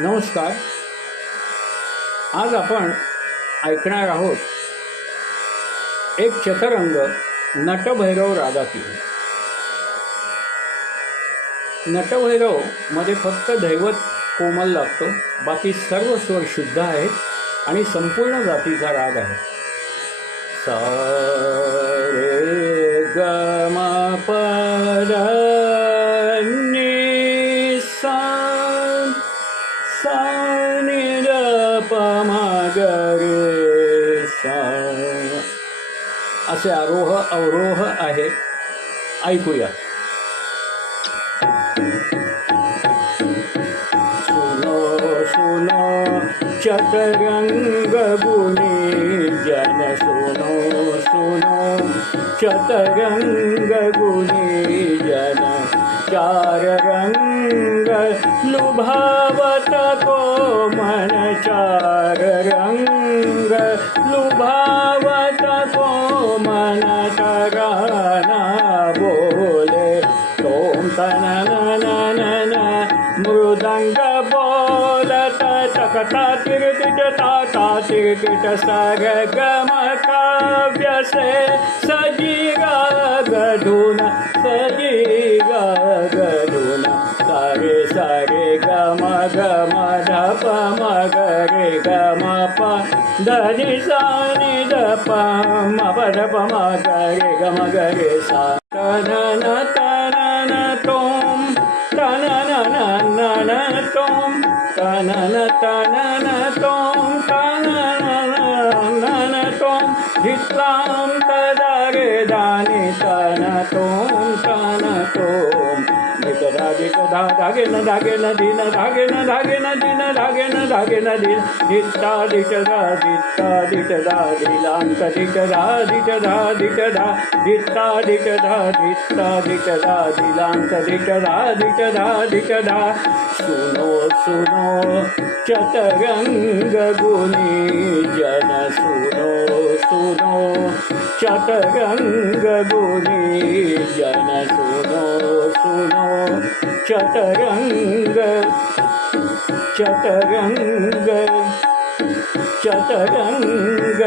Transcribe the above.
नमस्कार. आज आपण ऐकणार आहोत एक चतरंग नटभैरव रागातील. नटभैरवमध्ये फक्त दैवत कोमल लागतो. बाकी सर्व स्वर शुद्ध आहेत आणि संपूर्ण जातीचा राग आहे. सा रे ग सा नि द प म ग रे सा असे आरोह अवरोह आहेत ऐकूया. सुनो सुनो, चतरंग गुणी जन सुनो सुनो, चतरंग गुणी जन। चार रंग लुभावत को मन चार रंग लुभावत को मन तराना बोले तोम तननननन मृदंग बोलत तकता तिरकिट ताता तिरकिट सर गम काव्य से सजी गधुन सारे सारे गम गम धप म रे गम प धनि सा नि ध प म प ध प म रे गम रे सा तनन तनन तोम तनन तोम तनन तनन तोम तनन तोम धित्राम तदारे ದಾಗಿನ ದಾಗಿನ ದಿನ ದಾಗಿನ ದಾಗಿನ ದಿನ ದಾಗಿನ ದಾಗಿನ ದಿನ ದಿತ್ತಾ ದಿಟ ದಾ ದಿತ್ತಾ ದಿಟ ದಾ ದಿಲಾಂತ ದಿಟ ದಾ ದಿಟ ದಾ ದಿಟ ದಾ ದಿತ್ತಾ ದಿಟ ದಾ ದಿತ್ತಾ ದಿಟ ದಾ ದಿಲಾಂತ ದಿಟ ದಾ ದಿಟ ದಾ ದಿಟ ದಾ ಸುನೋ ಸುನೋ ಚತರಂಗ चतरंग चतरंग चतरंग